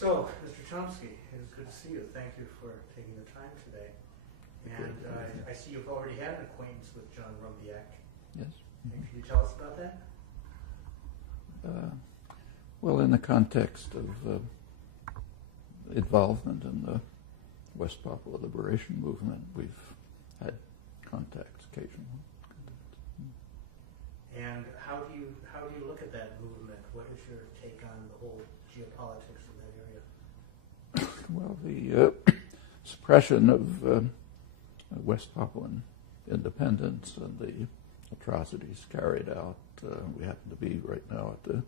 So, Mr. Chomsky, it is good to see you. Thank you for taking the time today. And I see you've already had an acquaintance with John Rumbiak. Yes. And can you tell us about that? Well, in the context of involvement in the West Papua Liberation Movement, we've had contacts occasionally. And how do you look at that movement? What is your take on the whole geopolitics of that area? Well, the suppression of West Papuan independence and the atrocities carried out. We happen to be right now at the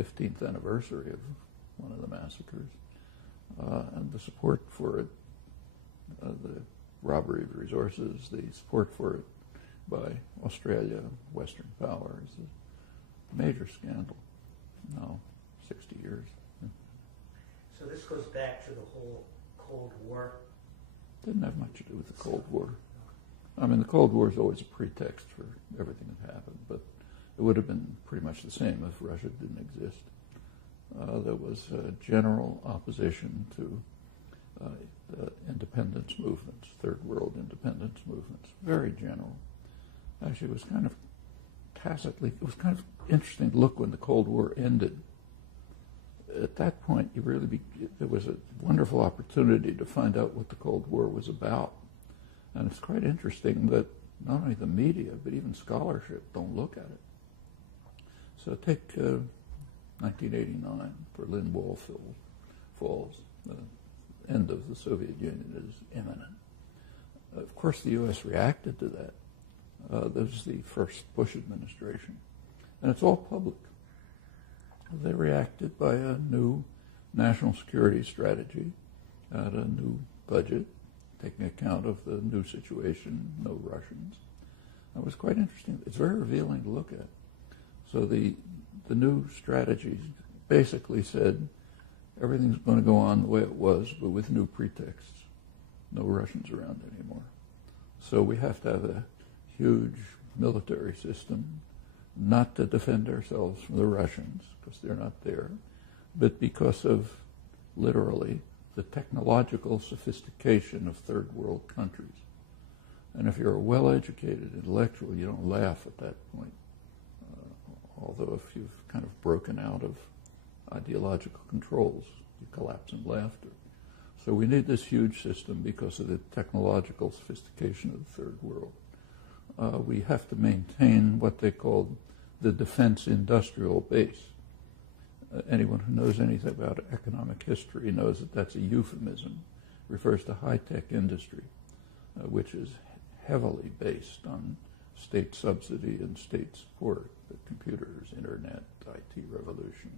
15th anniversary of one of the massacres. And the support for it, the robbery of resources, the support for it by Australia, Western powers, a major scandal. Now, 60 years. So this goes back to the whole Cold War? Didn't have much to do with the Cold War. I mean, the Cold War is always a pretext for everything that happened, but it would have been pretty much the same if Russia didn't exist. There was a general opposition to the independence movements, third world independence movements, very general. Actually, it was kind of tacitly, it was kind of interesting to look when the Cold War ended. At that point, there was a wonderful opportunity to find out what the Cold War was about. And it's quite interesting that not only the media, but even scholarship don't look at it. So take 1989, Berlin Wall falls. The end of the Soviet Union is imminent. Of course, the U.S. reacted to that. This was the first Bush administration. And it's all public. They reacted by a new national security strategy and a new budget, taking account of the new situation, no Russians. It was quite interesting. It's very revealing to look at. So the new strategy basically said everything's going to go on the way it was, but with new pretexts. No Russians around anymore. So we have to have a huge military system, not to defend ourselves from the Russians, because they're not there, but because of, literally, the technological sophistication of third world countries. And if you're a well-educated intellectual, you don't laugh at that point. Although if you've kind of broken out of ideological controls, you collapse in laughter. So we need this huge system because of the technological sophistication of the third world. We have to maintain what they called the defense industrial base. Anyone who knows anything about economic history knows that that's a euphemism. It refers to high-tech industry, which is heavily based on state subsidy and state support. The computers, internet, IT revolution,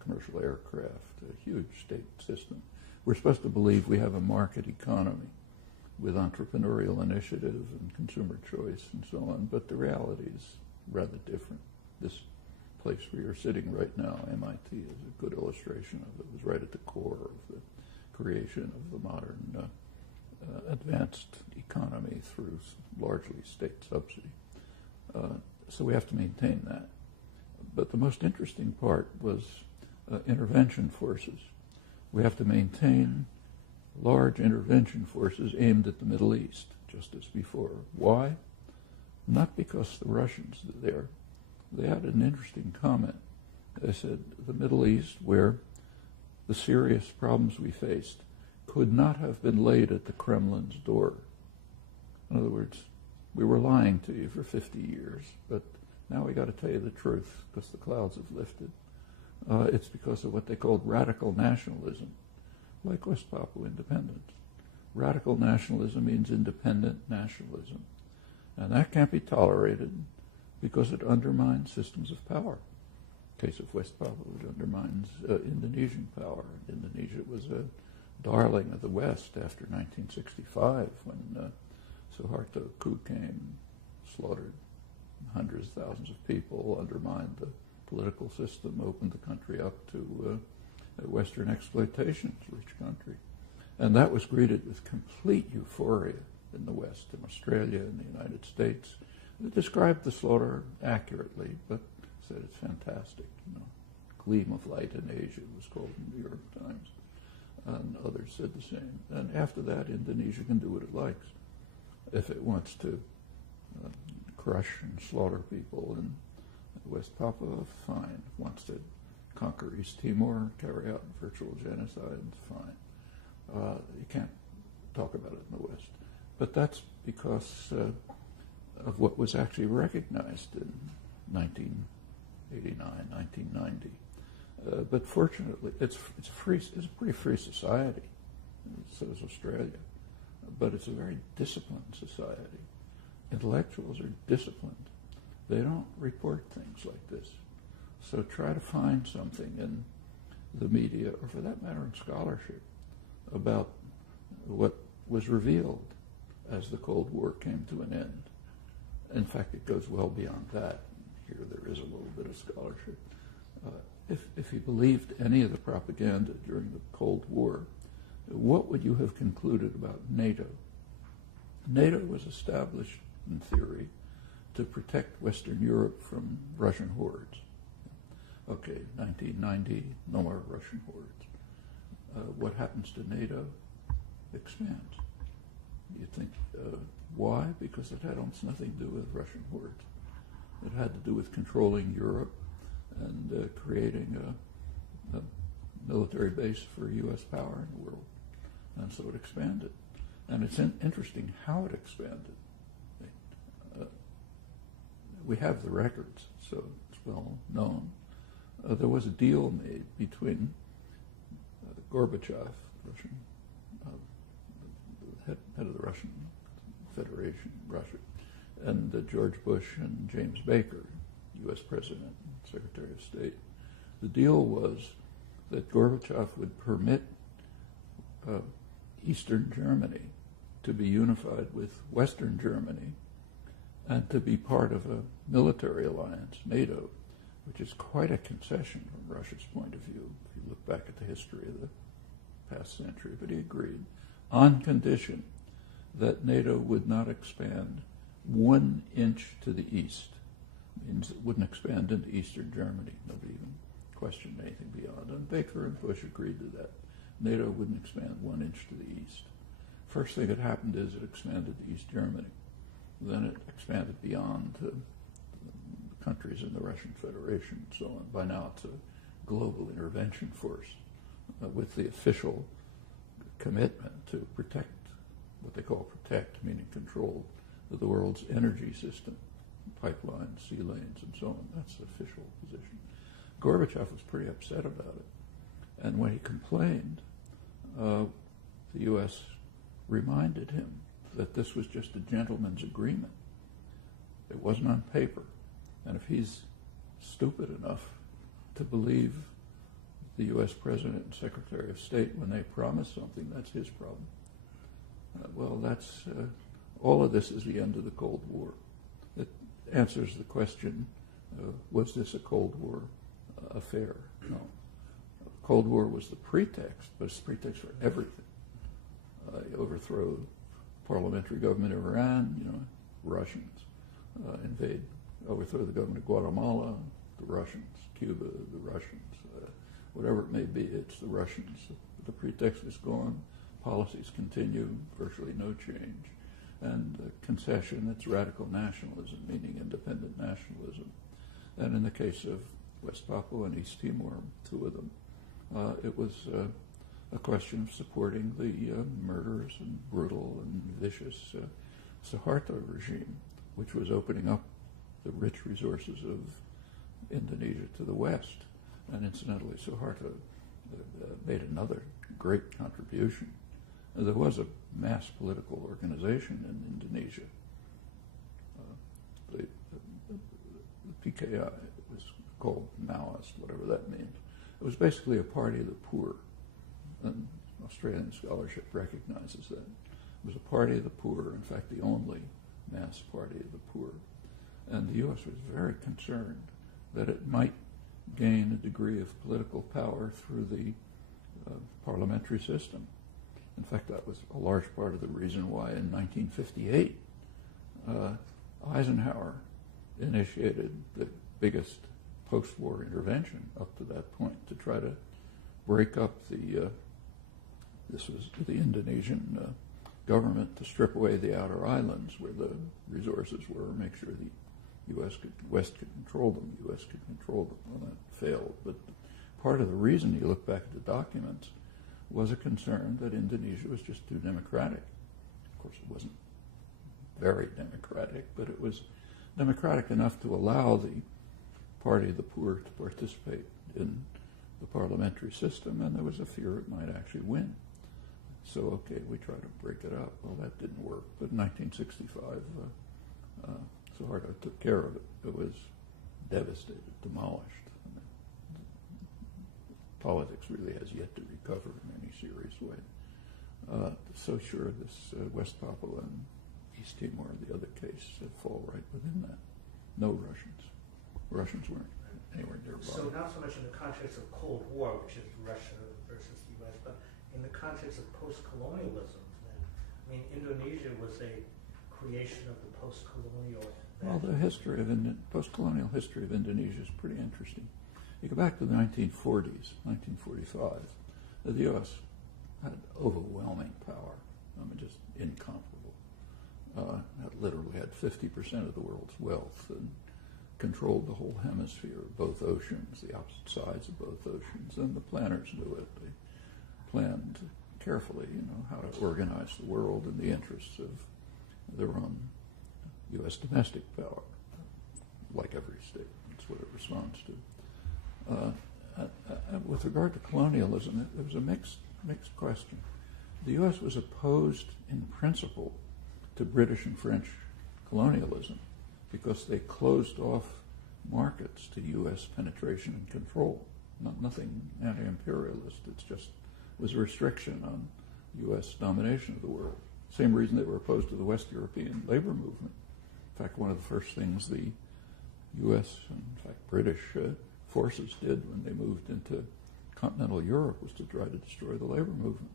commercial aircraft, a huge state system. We're supposed to believe we have a market economy with entrepreneurial initiative and consumer choice and so on, but the reality is rather different. This place where you're sitting right now, MIT, is a good illustration of it. It was right at the core of the creation of the modern advanced economy through largely state subsidy. So we have to maintain that. But the most interesting part was intervention forces. We have to maintain large intervention forces aimed at the Middle East, just as before. Why? Not because the Russians are there. They had an interesting comment. They said the Middle East, where the serious problems we faced could not have been laid at the Kremlin's door. In other words, we were lying to you for 50 years, but now we got to tell you the truth because the clouds have lifted. It's because of what they called radical nationalism, like West Papua independence. Radical nationalism means independent nationalism. And that can't be tolerated because it undermines systems of power. In the case of West Papua, it undermines Indonesian power. Indonesia was a darling of the West after 1965 when Suharto coup came, slaughtered hundreds of thousands of people, undermined the political system, opened the country up to Western exploitation. It's a rich country. And that was greeted with complete euphoria in the West, in Australia, in the United States. They described the slaughter accurately, but said it's fantastic, gleam of light in Asia, it was called in the New York Times. And others said the same. And after that, Indonesia can do what it likes. If it wants to crush and slaughter people in West Papua, fine. Wants to conquer East Timor, carry out virtual genocide, fine. You can't talk about it in the West. But that's because of what was actually recognized in 1989, 1990. But fortunately, it's a pretty free society. So is Australia. But it's a very disciplined society. Intellectuals are disciplined. They don't report things like this. So try to find something in the media, or for that matter in scholarship, about what was revealed as the Cold War came to an end. In fact, it goes well beyond that. Here there is a little bit of scholarship. If you believed any of the propaganda during the Cold War, what would you have concluded about NATO? NATO was established, in theory, to protect Western Europe from Russian hordes. Okay, 1990, no more Russian hordes. What happens to NATO? Expands. You think, why? Because it had almost nothing to do with Russian hordes. It had to do with controlling Europe and creating a military base for U.S. power in the world. And so it expanded. And it's interesting how it expanded. We have the records, so it's well known. There was a deal made between Gorbachev, Russian, head of the Russian Federation, Russia, and George Bush and James Baker, U.S. President and Secretary of State. The deal was that Gorbachev would permit Eastern Germany to be unified with Western Germany and to be part of a military alliance, NATO, which is quite a concession from Russia's point of view, if you look back at the history of the past century. But he agreed on condition that NATO would not expand 1 inch to the east. It means it wouldn't expand into Eastern Germany. Nobody even questioned anything beyond. And Baker and Bush agreed to that. NATO wouldn't expand 1 inch to the east. First thing that happened is it expanded to East Germany. Then it expanded beyond to the countries in the Russian Federation and so on. By now it's a global intervention force with the official commitment to protect, what they call protect, meaning control of the world's energy system, pipelines, sea lanes, and so on. That's the official position. Gorbachev was pretty upset about it. And when he complained, the U.S. reminded him that this was just a gentleman's agreement. It wasn't on paper. And if he's stupid enough to believe the U.S. President and Secretary of State when they promise something, that's his problem. All of this is the end of the Cold War. It answers the question, was this a Cold War affair? No. Cold War was the pretext, but it's the pretext for everything. You overthrow parliamentary government of Iran, Russians. Overthrow the government of Guatemala, the Russians. Cuba, the Russians. Whatever it may be, it's the Russians. The pretext is gone. Policies continue, virtually no change. And concession, it's radical nationalism, meaning independent nationalism. And in the case of West Papua and East Timor, two of them, it was a question of supporting the murderous and brutal and vicious Suharto regime, which was opening up the rich resources of Indonesia to the west. And incidentally, Suharto made another great contribution. There was a mass political organization in Indonesia. The PKI was called Maoist, whatever that means. It was basically a party of the poor, and Australian scholarship recognizes that. It was a party of the poor, in fact, the only mass party of the poor. And the U.S. was very concerned that it might gain a degree of political power through the parliamentary system. In fact, that was a large part of the reason why in 1958 Eisenhower initiated the biggest post-war intervention up to that point to try to break up this was the Indonesian government to strip away the outer islands where the resources were, make sure the West could control them, the U.S. could control them. Well, that failed. But part of the reason you look back at the documents was a concern that Indonesia was just too democratic. Of course, it wasn't very democratic, but it was democratic enough to allow the Party of the Poor to participate in the parliamentary system, and there was a fear it might actually win. So, okay, we tried to break it up. Well, that didn't work. But in 1965, Suharto took care of it. It was devastated, demolished. Politics really has yet to recover in any serious way. So sure, this West Papua and East Timor, the other case, fall right within that. No Russians. Russians weren't anywhere nearby. So not so much in the context of Cold War, which is Russia versus the U.S., but in the context of post-colonialism, then, I mean, Indonesia was a creation of the post-colonial. Well, the history of post-colonial history of Indonesia is pretty interesting. You go back to the 1940s, 1945, the U.S. had overwhelming power. I mean, just incomparable. It literally had 50% of the world's wealth and controlled the whole hemisphere, both oceans, the opposite sides of both oceans, and the planners knew it. They planned carefully, how to organize the world in the interests of their own U.S. domestic power, like every state. That's what it responds to. With regard to colonialism, it was a mixed question. The U.S. was opposed in principle to British and French colonialism because they closed off markets to U.S. penetration and control. Nothing anti-imperialist. It just was a restriction on U.S. domination of the world. Same reason they were opposed to the West European labor movement. In fact, one of the first things the U.S. and, in fact, British forces did when they moved into continental Europe was to try to destroy the labor movement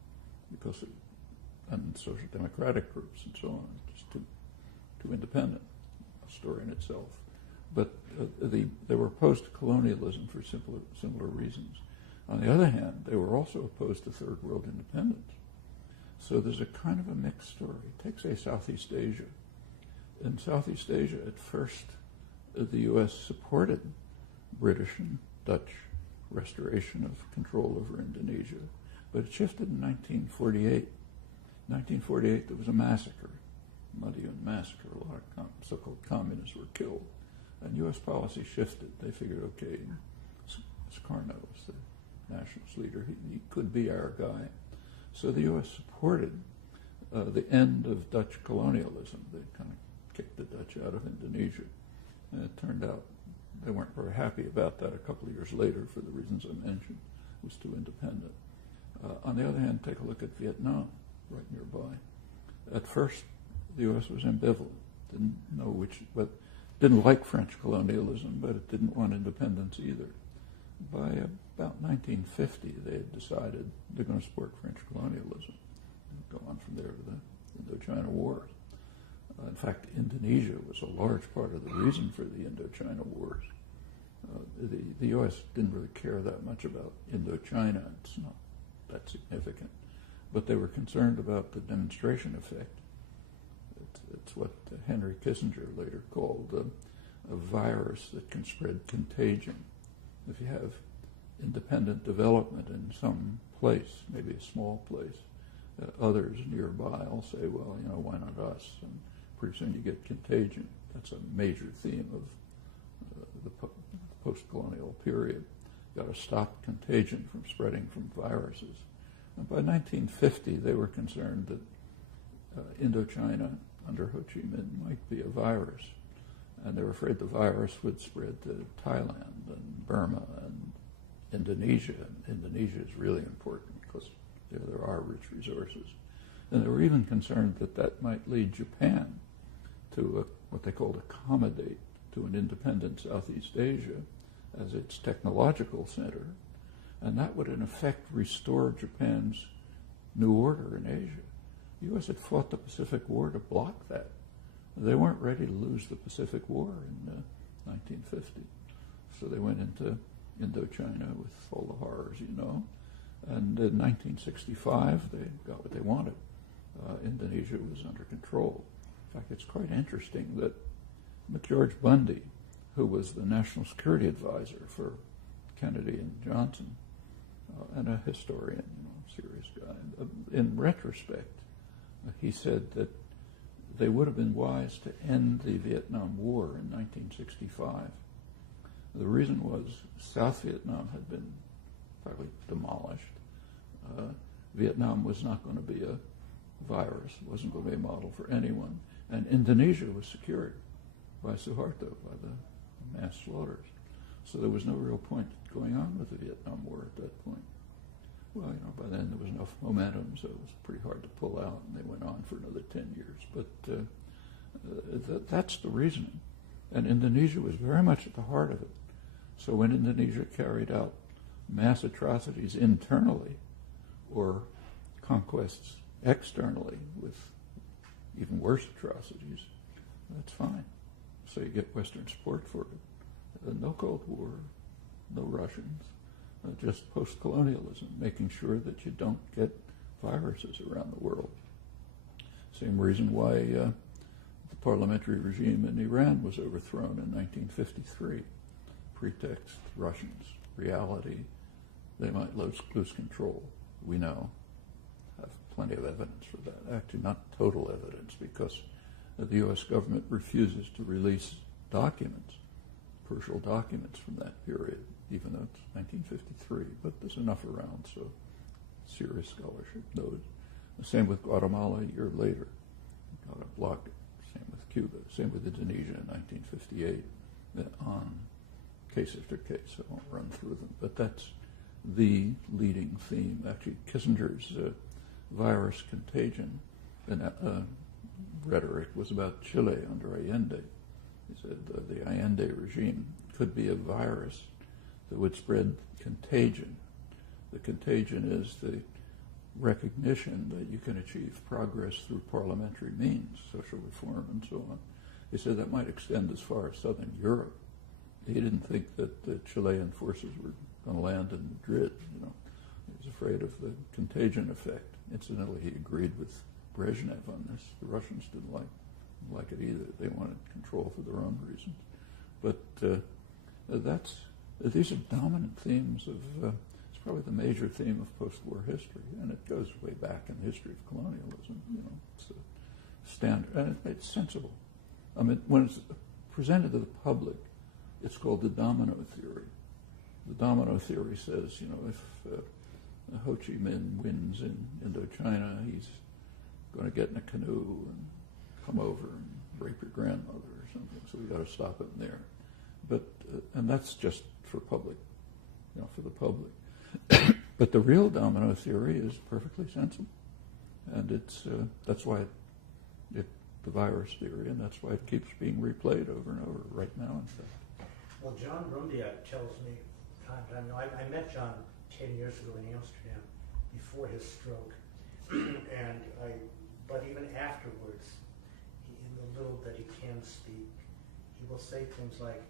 and social democratic groups and so on, just too independent, a story in itself. But they were opposed to colonialism for similar reasons. On the other hand, they were also opposed to third world independence. So there's a kind of a mixed story. Take, say, Southeast Asia. In Southeast Asia, at first, the U.S. supported British and Dutch restoration of control over Indonesia, but it shifted in 1948. In 1948, there was a massacre, Madiun massacre. A lot of so-called communists were killed, and U.S. policy shifted. They figured, okay, Sukarno was the nationalist leader. He could be our guy. So the U.S. supported the end of Dutch colonialism. They kind of kicked the Dutch out of Indonesia. And it turned out they weren't very happy about that a couple of years later for the reasons I mentioned. It was too independent. On the other hand, take a look at Vietnam, right nearby. At first, the U.S. was ambivalent, didn't know didn't like French colonialism, but it didn't want independence either. By about 1950, they had decided they're going to support French colonialism and go on from there to the Indochina Wars. In fact, Indonesia was a large part of the reason for the Indochina Wars. The U.S. didn't really care that much about Indochina. It's not that significant. But they were concerned about the demonstration effect. It's what Henry Kissinger later called a virus that can spread contagion. If you have independent development in some place, maybe a small place, others nearby will say, well, why not us? And pretty soon you get contagion. That's a major theme of the post-colonial period. You've got to stop contagion from spreading from viruses. And by 1950, they were concerned that Indochina under Ho Chi Minh might be a virus. And they were afraid the virus would spread to Thailand and Burma and Indonesia. And Indonesia is really important because there are rich resources. And they were even concerned that might lead Japan to what they called accommodate to an independent Southeast Asia as its technological center. And that would, in effect, restore Japan's new order in Asia. The U.S. had fought the Pacific War to block that. They weren't ready to lose the Pacific War in 1950. So they went into Indochina with all the horrors, And in 1965, they got what they wanted. Indonesia was under control. In fact, it's quite interesting that McGeorge Bundy, who was the national security advisor for Kennedy and Johnson, and a historian, serious guy, in retrospect, he said that they would have been wise to end the Vietnam War in 1965. The reason was South Vietnam had been probably demolished. Vietnam was not going to be a virus, wasn't going to be a model for anyone. And Indonesia was secured by Suharto, by the mass slaughters. So there was no real point going on with the Vietnam War at that point. Well, by then there was enough momentum, so it was pretty hard to pull out, and they went on for another 10 years. But that's the reasoning. And Indonesia was very much at the heart of it. So when Indonesia carried out mass atrocities internally or conquests externally with even worse atrocities, that's fine. So you get Western support for it. No Cold War, no Russians, just post-colonialism, making sure that you don't get viruses around the world. Same reason why the parliamentary regime in Iran was overthrown in 1953. Pretext, Russians. Reality, they might lose control. We know. Have plenty of evidence for that. Actually, not total evidence, because the U.S. government refuses to release documents, crucial documents from that period, even though it's 1953. But there's enough around, so serious scholarship knows. The same with Guatemala a year later. Got to block it. Same with Cuba. Same with Indonesia in 1958. On case after case, I won't run through them, but that's the leading theme. Actually, Kissinger's virus contagion rhetoric was about Chile under Allende. He said the Allende regime could be a virus that would spread contagion. The contagion is the recognition that you can achieve progress through parliamentary means, social reform and so on. He said that might extend as far as southern Europe. He didn't think that the Chilean forces were going to land in Madrid. He was afraid of the contagion effect. Incidentally, he agreed with Brezhnev on this. The Russians didn't like it either. They wanted control for their own reasons. But these are dominant themes of. It's probably the major theme of post-war history, and it goes way back in the history of colonialism. It's a standard, and it's sensible. I mean, when it's presented to the public, it's called the domino theory. The domino theory says, if Ho Chi Minh wins in Indochina, he's going to get in a canoe and come over and rape your grandmother or something. So we got to stop him there. But and that's just for public, for the public. But the real domino theory is perfectly sensible, and that's why the virus theory, and that's why it keeps being replayed over and over right now. In fact. Well, John Rundiak tells me time to time. I met John 10 years ago in Amsterdam before his stroke, but even afterwards, in the little that he can speak, he will say things like,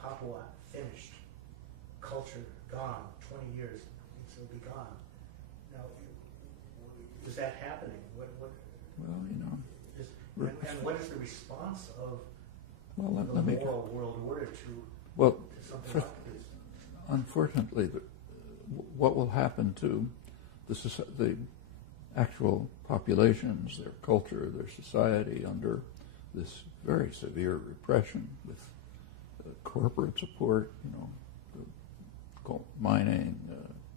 "Papua finished, culture gone, 20 years, it'll be gone." Now, is that happening? What? Well, and what is the response of the let moral world order to something like this? Unfortunately, what will happen to the actual populations, their culture, their society under this very severe repression with corporate support, mining,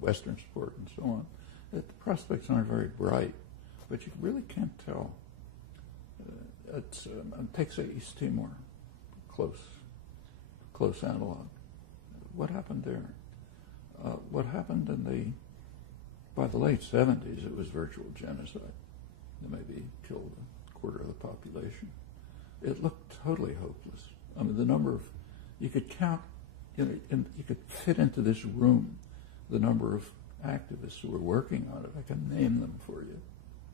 Western support, and so on, the prospects aren't very bright, but you really can't tell. Take, say, East Timor, close analog. What happened there? What happened by the late 70s, it was virtual genocide. They maybe killed a quarter of the population. It looked totally hopeless. I mean, the number of, you could count, you could fit into this room the number of activists who were working on it. I can name them for you,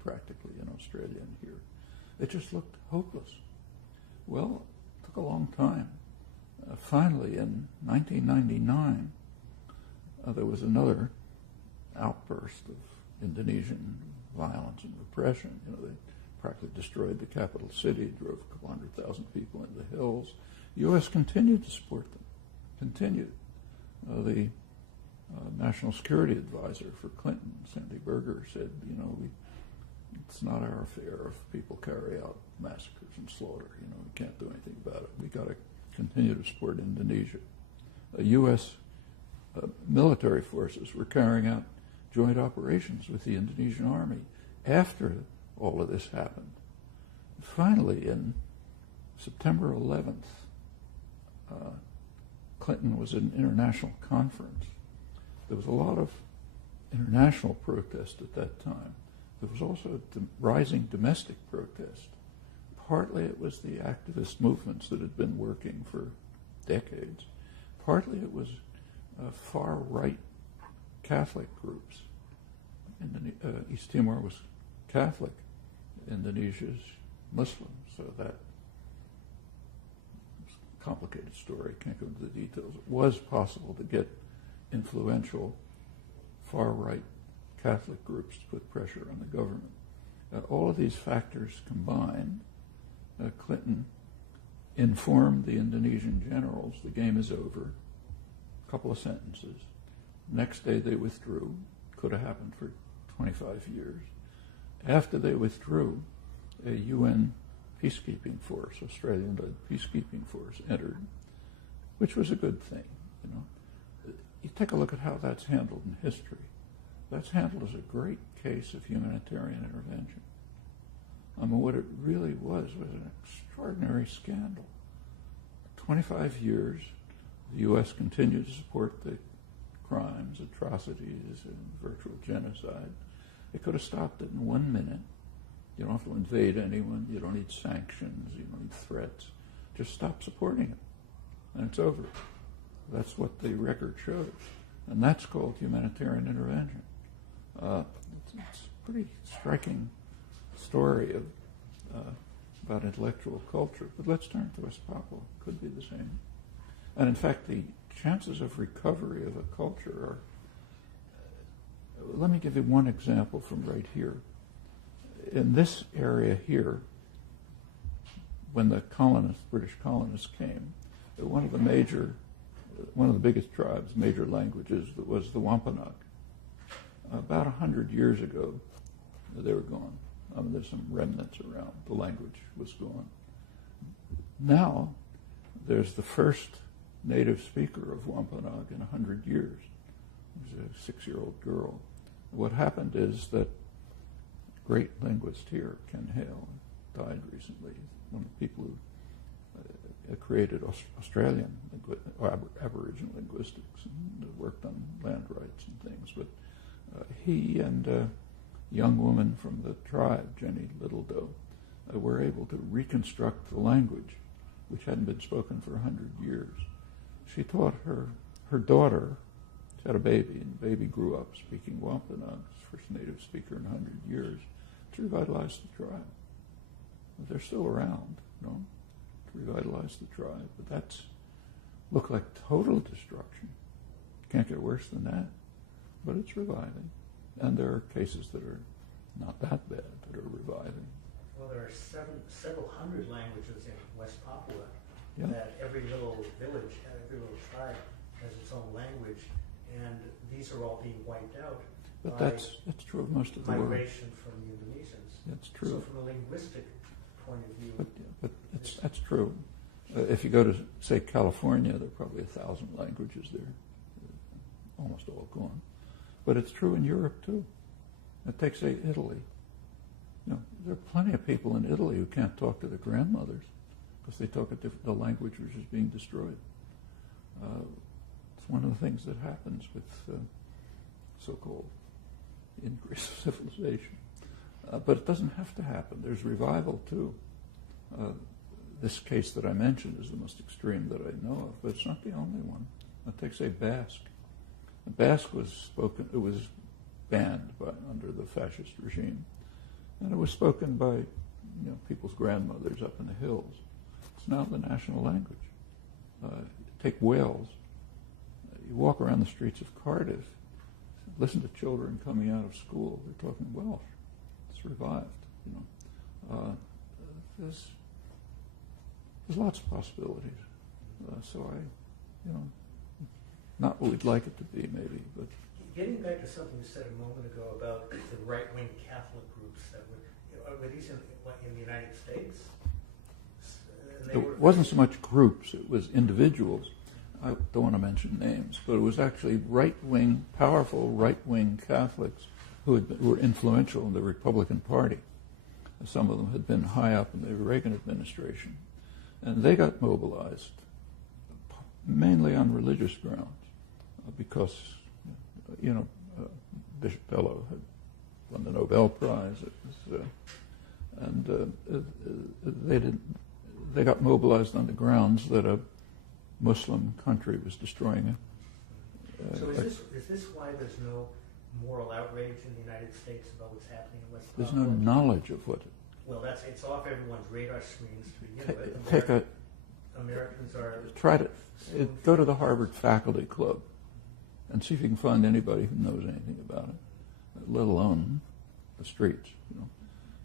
practically, in Australia and here. It just looked hopeless. Well, it took a long time Finally, in 1999, there was another outburst of Indonesian violence and repression. They practically destroyed the capital city, drove a couple 100,000 people into the hills. The U.S. continued to support them, continued. The National Security Advisor for Clinton, Sandy Berger, said, it's not our affair if people carry out massacres and slaughter. We can't do anything about it. We got to continue to support Indonesia. U.S. Military forces were carrying out joint operations with the Indonesian army after all of this happened. Finally, in September 11th, Clinton was at an international conference. There was a lot of international protest at that time. There was also rising domestic protest. Partly it was the activist movements that had been working for decades. Partly it was far-right Catholic groups. East Timor was Catholic. Indonesia's Muslim, so that was a complicated story. Can't go into the details. It was possible to get influential far-right Catholic groups to put pressure on the government. All of these factors combined, Clinton informed the Indonesian generals the game is over. A couple of sentences. Next day they withdrew. Could have happened for 25 years. After they withdrew, a UN peacekeeping force, Australian-led peacekeeping force, entered, which was a good thing. You take a look at how that's handled in history. That's handled as a great case of humanitarian intervention. What it really was an extraordinary scandal. 25 years, the U.S. continued to support the crimes, atrocities, and virtual genocide. It could have stopped it in 1 minute. You don't have to invade anyone. You don't need sanctions. You don't need threats. Just stop supporting it, and it's over. That's what the record shows. And that's called humanitarian intervention. It's a pretty striking story about intellectual culture. But let's turn to West Papua. Could be the same. And in fact, the chances of recovery of a culture are... let me give you one example from right here. In this area here, when the British colonists came, one of the biggest tribes, major languages, was the Wampanoag. About 100 years ago, they were gone. There's some remnants around. The language was gone. Now, there's the first native speaker of Wampanoag in 100 years. It was a 6-year-old girl. What happened is that great linguist here, Ken Hale, died recently. One of the people who created Australian or Aboriginal linguistics and worked on land rights and things. But he and a young woman from the tribe, Jenny Littledoe, were able to reconstruct the language, which hadn't been spoken for 100 years. She taught her daughter. She had a baby, and the baby grew up speaking Wampanoag, first native speaker in 100 years. To revitalize the tribe. They're still around, to revitalize the tribe. But that's looked like total destruction. Can't get worse than that. But it's reviving. And there are cases that are not that bad that are reviving. Well, there are several hundred languages in West Papua. Yeah. That every little village, every little tribe has its own language, and these are all being wiped out. But that's true of most of the world. Migration from the Indonesians. That's true. So from a linguistic point of view... But that's true. If you go to, say, California, there are probably 1,000 languages there. Almost all gone. But it's true in Europe, too. Take, say, Italy. There are plenty of people in Italy who can't talk to their grandmothers because they talk the language which is being destroyed. It's one of the things that happens with so-called increase of civilization. But it doesn't have to happen. There's revival, too. This case that I mentioned is the most extreme that I know of, but it's not the only one. Take, say, Basque. Basque was spoken, it was banned under the fascist regime. And it was spoken by people's grandmothers up in the hills. It's now the national language. Take Wales. You walk around the streets of Cardiff, listen to children coming out of school. They're talking Welsh. It's revived. There's lots of possibilities. Not what we'd like it to be, maybe, but. Getting back to something you said a moment ago about the right-wing Catholic groups that were these in the United States? It wasn't so much groups, it was individuals. I don't want to mention names, but it was actually right-wing, powerful right-wing Catholics who were influential in the Republican Party. Some of them had been high up in the Reagan administration. And they got mobilized, mainly on religious grounds, because, Bishop Bellow had won the Nobel Prize. They got mobilized on the grounds that a Muslim country was destroying it. So is this why there's no moral outrage in the United States about what's happening in West There's Papua? no knowledge of what it. Well, it's off everyone's radar screens to begin with. Americans are... Try to go to the Harvard Faculty Club and see if you can find anybody who knows anything about it, let alone the streets.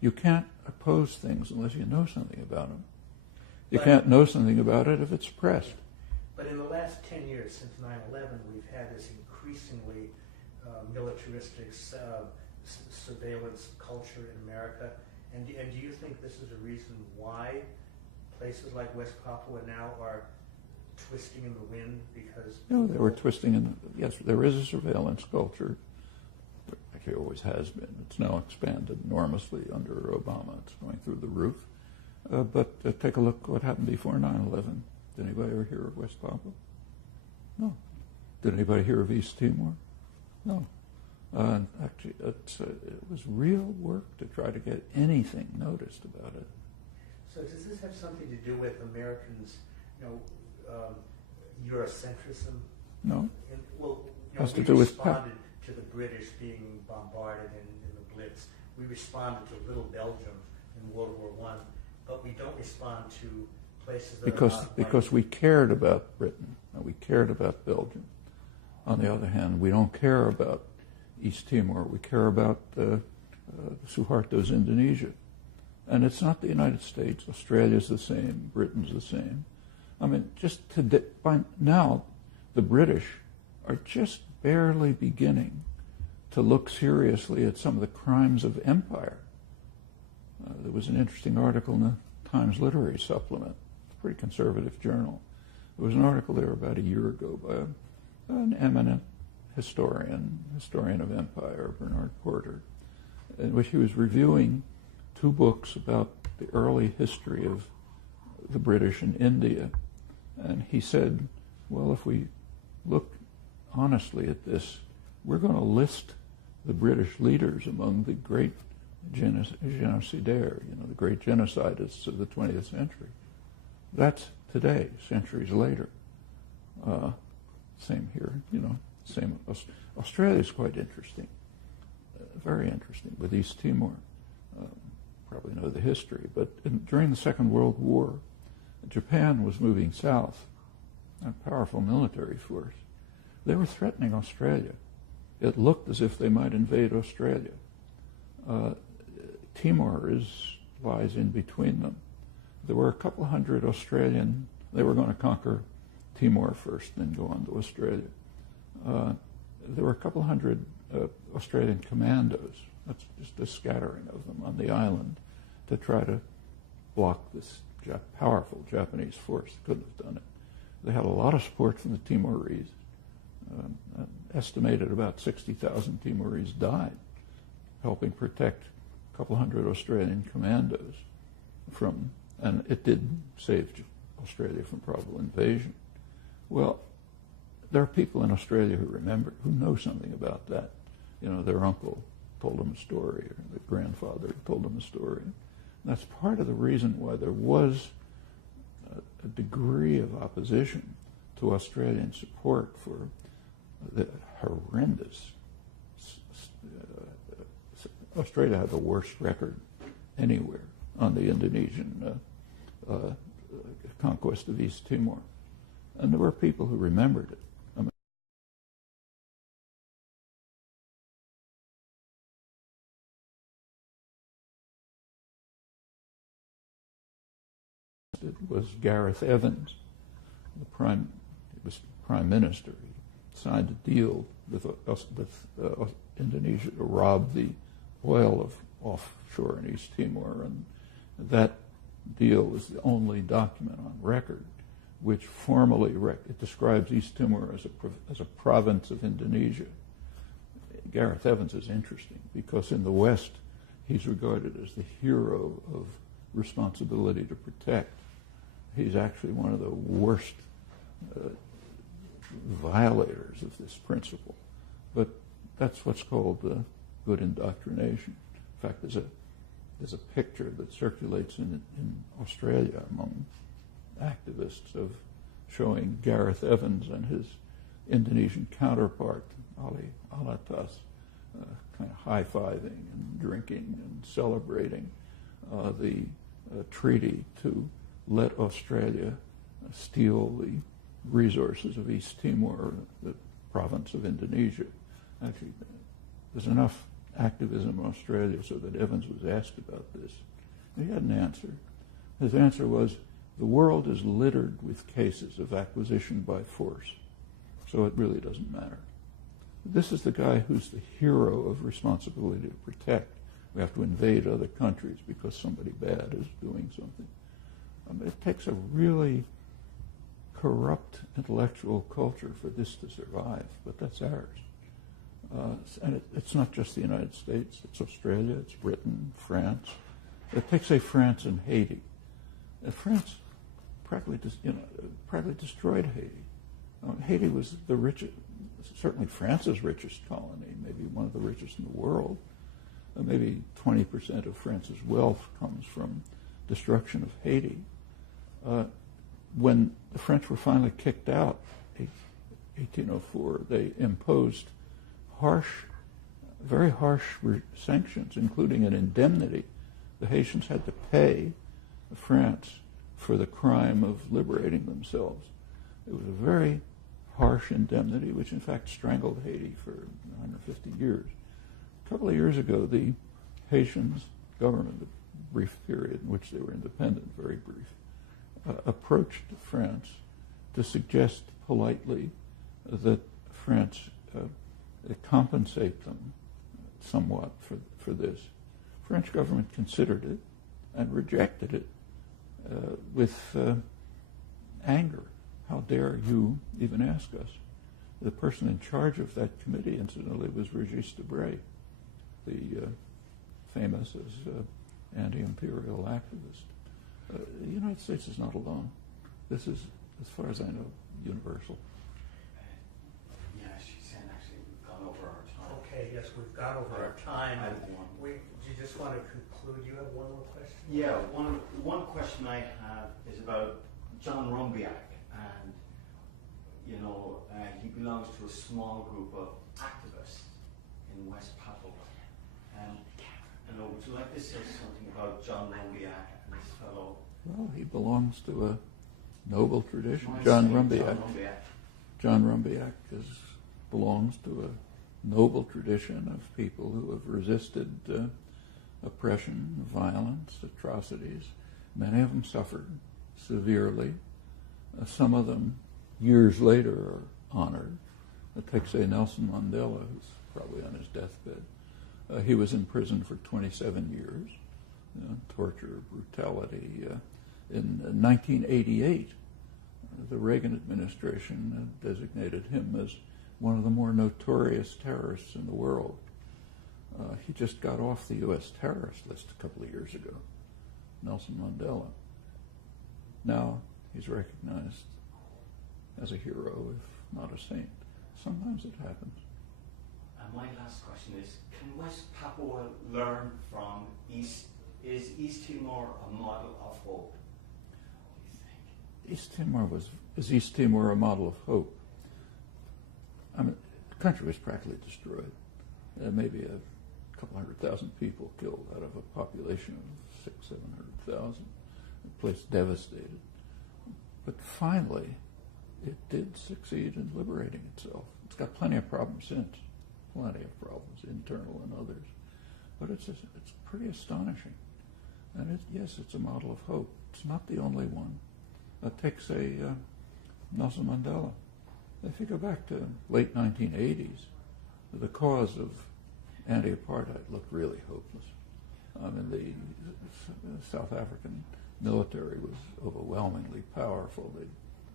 You can't oppose things unless you know something about them. You can't know something about it if it's pressed. But in the last 10 years, since 9/11, we've had this increasingly militaristic surveillance culture in America. And do you think this is a reason why places like West Papua now are twisting in the wind? Because no, they were twisting in. Yes, there is a surveillance culture. Actually, always has been. It's now expanded enormously under Obama. It's going through the roof. But take a look what happened before 9/11. Did anybody ever hear of West Papua? No. Did anybody hear of East Timor? No. Actually, it was real work to try to get anything noticed about it. So does this have something to do with Americans, Eurocentrism? No. Has to we do with responded to the British being bombarded in the Blitz. We responded to Little Belgium in World War I, but we don't respond to places that are not because we cared about Britain and we cared about Belgium. On the other hand, we don't care about East Timor. We care about Suharto's Indonesia. And it's not the United States. Australia's the same. Britain's the same. I mean, by now, the British are just barely beginning to look seriously at some of the crimes of empire. There was an interesting article in the Times Literary Supplement, a pretty conservative journal. There was an article there about a year ago by an eminent historian of empire, Bernard Porter, in which he was reviewing 2 books about the early history of the British in India. And he said, well, if we look honestly at this, we're going to list the British leaders among the great genocidaires, the great genocidists of the 20th century. That's today, centuries later. Same here, same. Australia's quite interesting, very interesting, with East Timor. Probably know the history, but during the Second World War, Japan was moving south, a powerful military force. They were threatening Australia. It looked as if they might invade Australia. Timor lies in between them. There were a couple hundred they were going to conquer Timor first, then go on to Australia. There were a couple hundred Australian commandos, that's just a scattering of them on the island, to try to block this powerful Japanese force. Couldn't have done it. They had a lot of support from the Timorese. Estimated about 60,000 Timorese died, helping protect a couple hundred Australian commandos and it did save Australia from probable invasion. Well, there are people in Australia who know something about that. Their uncle told them a story, or their grandfather told them a story. And that's part of the reason why there was a degree of opposition to Australian support for the horrendous. Australia had the worst record anywhere on the Indonesian conquest of East Timor. And there were people who remembered it. I mean, it was Gareth Evans, he was prime minister. He signed a deal with Indonesia to rob the oil of offshore in East Timor, and that deal is the only document on record which formally it describes East Timor as a province of Indonesia. Gareth Evans is interesting because in the West he's regarded as the hero of responsibility to protect. He's actually one of the worst violators of this principle. But that's what's called good indoctrination. In fact, there's a picture that circulates in Australia among activists of showing Gareth Evans and his Indonesian counterpart, Ali Alatas, kind of high-fiving and drinking and celebrating the treaty to let Australia steal the resources of East Timor, the province of Indonesia. Actually, there's enough activism in Australia so that Evans was asked about this. He had an answer. His answer was, the world is littered with cases of acquisition by force, so it really doesn't matter. This is the guy who's the hero of responsibility to protect. We have to invade other countries because somebody bad is doing something. It takes a really corrupt intellectual culture for this to survive, but that's ours. And it's not just the United States, it's Australia, it's Britain, France. Take, say, France and Haiti. France practically destroyed Haiti. Haiti was the richest, certainly France's richest colony, maybe one of the richest in the world. Maybe 20% of France's wealth comes from destruction of Haiti. When the French were finally kicked out in 1804, they imposed very harsh sanctions, including an indemnity. The Haitians had to pay France for the crime of liberating themselves. It was a very harsh indemnity, which in fact strangled Haiti for 150 years. A couple of years ago, the Haitian government, a brief period in which they were independent, very brief, approached France to suggest politely that France compensate them somewhat for this. French government considered it and rejected it with anger. How dare you even ask us? The person in charge of that committee, incidentally, was Regis Debray, the famous as anti-imperial activist. The United States is not alone. This is, as far as I know, universal. Yeah, she's saying actually we've gone over our time. Okay, yes, we've gone over our time. Do you just want to conclude? You have one more question? Yeah, one question I have is about John Rumbiak, and he belongs to a small group of activists in West Papua. And would you like to say something about John Rumbiak and this fellow? Well, he belongs to a noble tradition. John Rumbiak belongs to a noble tradition of people who have resisted oppression, violence, atrocities. Many of them suffered severely. Some of them, years later, are honored. Take, say, Nelson Mandela, who's probably on his deathbed. He was in prison for 27 years, torture, brutality. In 1988, the Reagan administration designated him as one of the more notorious terrorists in the world. He just got off the U.S. terrorist list a couple of years ago, Nelson Mandela. Now he's recognized as a hero, if not a saint. Sometimes it happens. And my last question is, can West Papua learn from East? Is East Timor a model of hope? Is East Timor a model of hope? I mean, the country was practically destroyed. Maybe a couple 100,000 people killed out of a population of 600,000-700,000. The place devastated. But finally, it did succeed in liberating itself. It's got plenty of problems since, plenty of problems, internal and others. But it's pretty astonishing. And yes, it's a model of hope. It's not the only one. Take, say, Nelson Mandela. If you go back to late 1980s, the cause of anti-apartheid looked really hopeless. I mean, the South African military was overwhelmingly powerful. They'd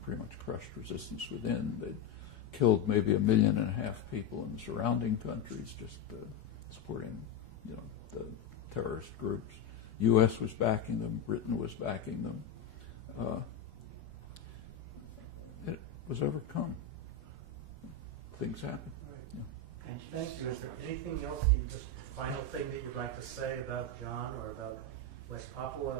pretty much crushed resistance within. They'd killed maybe 1.5 million people in surrounding countries, just supporting, the terrorist groups. U.S. was backing them. Britain was backing them. It was overcome. Things happen. Right. Thank you. Is there anything else, just final thing that you'd like to say about John or about West Papua?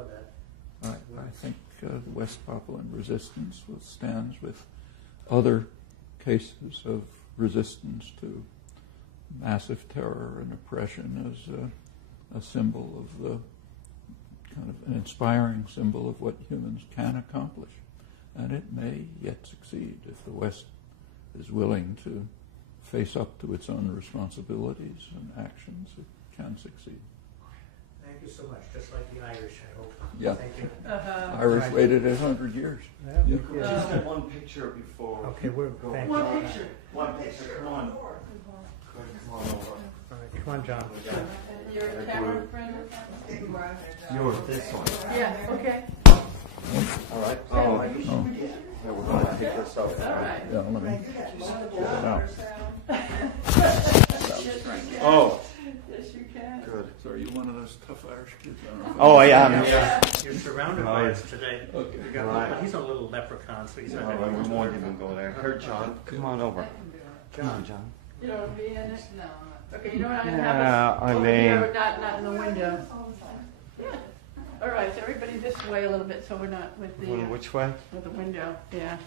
That I think the West Papuan resistance stands with other cases of resistance to massive terror and oppression as a symbol of the kind of an inspiring symbol of what humans can accomplish. And it may yet succeed if the West is willing to face up to its own responsibilities and actions. It can succeed. Thank you so much. Just like the Irish, I hope. Yeah. Thank you. Irish waited 100 years. Yeah. Just get one picture before. Okay, we're thank you. One picture. One picture. Come on. Good, come on over. All right, come on, John. You're a camera friend? Yours, this one. Yeah, okay. All right. Oh. Yeah, we're going to take this out. All right. Yeah, let me pull it out. Oh, Yes, you can. good. So are you one of those tough Irish kids? I don't know. Oh, I am. Yeah. You're surrounded by Right. us today. Okay. We got Right. he's a little leprechaun, so he's not No, going we to won't even go there. Here, John, come on over. Come on, John. You don't want to be in it? No. Okay, you know what I'm going to Yeah, have? I Over mean- here, not in the window. Yeah. All right, so everybody this way a little bit so we're not with the, Which way? with the window, yeah.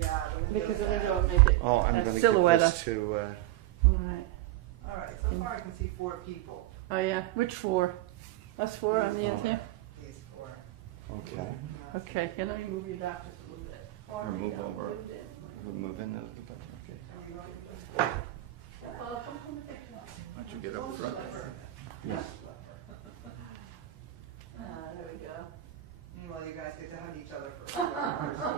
Yeah, Because the window will make it Oh, I'm a going to silhouette. give this to. All right. All right, so far I can see 4 people. Oh, yeah. Which 4? Us 4 on the end here? These 4. Okay. Okay, yeah, let me move you back just a little bit. Or move down, over. move it. We'll move in a little bit. Okay. Well, come from the picture. Why don't you get up front? Yes. There we go. Meanwhile, you guys get to hug each other for a while.